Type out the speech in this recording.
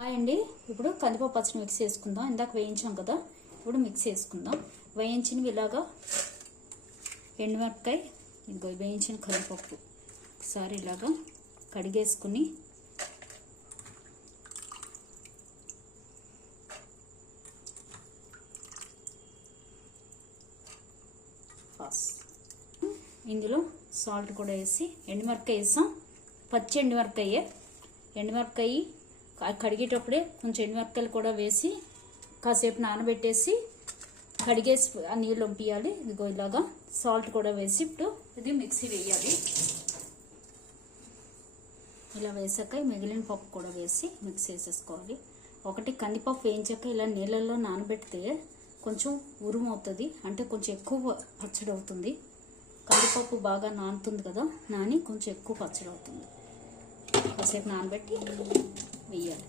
Hi అండి. ఇప్పుడు కందిపప్పు పచ్చడి మిక్స్ చేసుకుందాం. ఇందాక వేయించాం కదా. ఇప్పుడు మిక్స్ చేసుకుందాం. వేయించినవి ఇలాగా ఎండుమిరపకాయ ఇంకో వేయించిన కందిపప్పు. ఒకసారి ఇలాగా కడిగేసుకుని ఇందులో సాల్ట్ కూడా వేసి ఎండుమిరపకాయ వేసాం. పచ్చి ఎండుమిరపకాయే. ఎండుమిరపకాయ కడిగేటప్పుడే కొంచెం ఎండుమిరపకాయలు కూడా వేసి కాసేపు నానబెట్టేసి కడిగేసి ఆ నీళ్ళు పంపించాలి ఇదిగో ఇలాగా సాల్ట్ కూడా వేసి ఇప్పుడు ఇది మిక్సీ వేయాలి. ఇలా వేసాక మిగిలిన పప్పు కూడా వేసి మిక్స్ వేసేసుకోవాలి ఒకటి కందిపప్పు వేయించాక ఇలా నీళ్ళల్లో నానబెడితే కొంచెం ఉరుము అవుతుంది. అంటే కొంచెం ఎక్కువ పచ్చడి అవుతుంది. కందిపప్పు బాగా నానుతుంది కదా నాని కొంచెం ఎక్కువ పచ్చడి అవుతుంది. కాసేపు నానబెట్టి వేయాలి